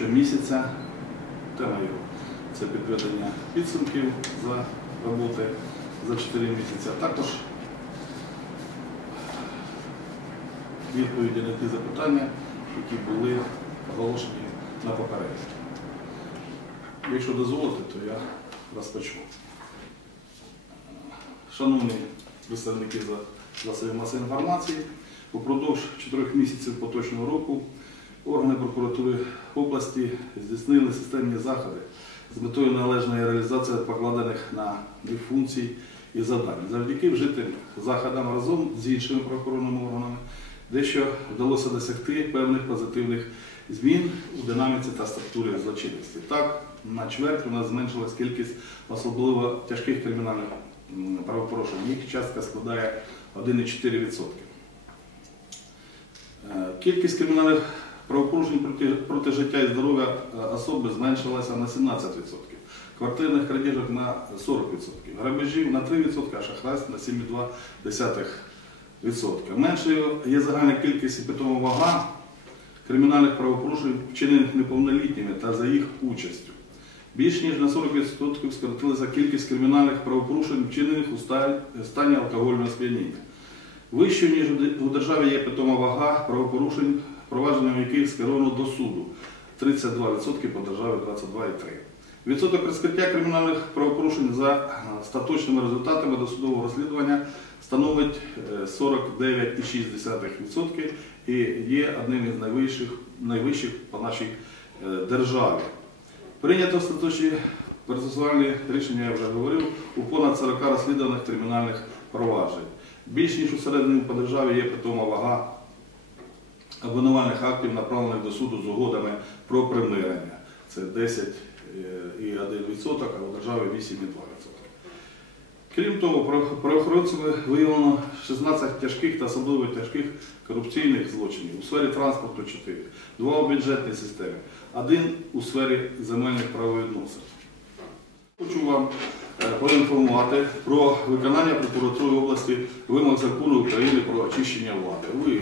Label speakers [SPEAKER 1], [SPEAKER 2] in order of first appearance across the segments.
[SPEAKER 1] щомісяця. Темою це підведення підсумків за роботи за 4 місяці, а також відповіді на ті запитання, які були оголошені на попередньо. Якщо дозволите, то я розпочну. Шановні представники за- засобів масової інформації, упродовж чотирьох місяців поточного року органи прокуратури області здійснили системні заходи з метою належної реалізації покладених на них функцій і завдань. Завдяки вжитим заходам разом з іншими правоохоронними органами дещо вдалося досягти певних позитивних змін у динаміці та структурі злочинності. Так, на чверть у нас зменшилась кількість особливо тяжких кримінальних правопорушень. Їх частка складає 1,4%. Е, Кількість кримінальних правопорушень проти, проти життя і здоров'я е, особи зменшилася на 17%. Квартирних крадіжок на 40%, грабежів на 3%, а шахрайств на 7,2%. Меншою є загальна кількість і питома вага кримінальних правопорушень, вчинених неповнолітніми та за їх участю. Більш ніж на 40% скоротилася кількість кримінальних правопорушень, вчинених у стані алкогольного сп'яніння. Вищою, ніж у державі є питома вага правопорушень, провадженням яких скеровано до суду 32% по державі 22,3%. Відсоток розкриття кримінальних правопорушень за е, остаточними результатами досудового розслідування становить е, 49,6% і є одним із найвищих, найвищих по нашій е, державі. Прийнято остаточні процесуальні рішення, я вже говорив, у понад 40 розслідуваних кримінальних проваджень. Більш ніж у середньому по державі є питома вага обвинувальних актів, направлених до суду з угодами про примирення. Це 10,1%, а у державі 8,2%. Крім того, правоохоронцями виявлено 16 тяжких та особливо тяжких корупційних злочинів у сфері транспорту 4, два у бюджетній системі, один у сфері земельних правовідносин. Хочу вам е, поінформувати про виконання прокуратури області вимог закону України про очищення влади. Ви, е,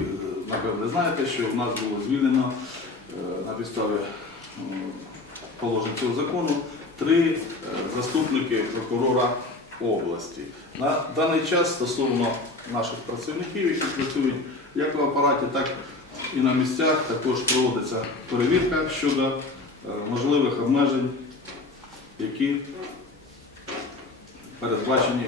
[SPEAKER 1] напевне, знаєте, що в нас було звільнено е, на підставі положень цього закону три е, заступники прокурора області. На даний час стосовно наших працівників, які працюють як в апараті, так і на місцях, також проводиться перевірка щодо е, можливих обмежень, які передбачені